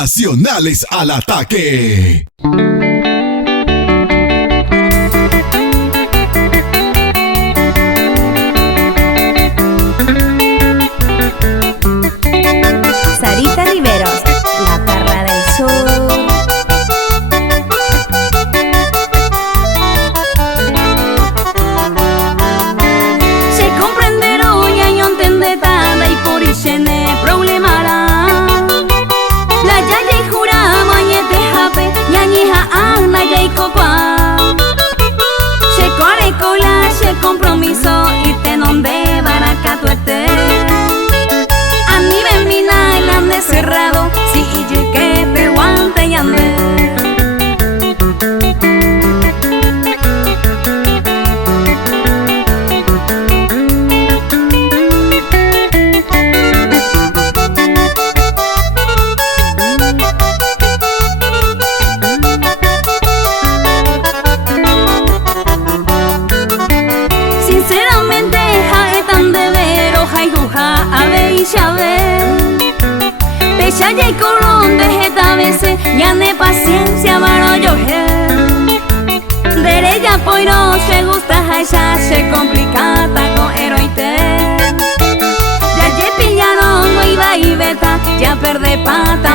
Nacionales al ataque. Sarita Riveros, la perra del sur. Se comprenderò ya io entende tada y por ese ne problemará. La yaya y jura mañete jape ya ñija ana ya y copa. Se corre cola se compromiso y te nombre baraka tuerte. A mí ven mi nailan de cerrado si y que te guante y ande. Sinceramente, ja tan de ver, oja y juja, a ver y ya ver. Pecha y colón de esta vez, ya de paciencia, varo yo de ella poiro se gusta, ya se complica, con heroite. Ya ye pillaron, no iba y beta, ya perde pata.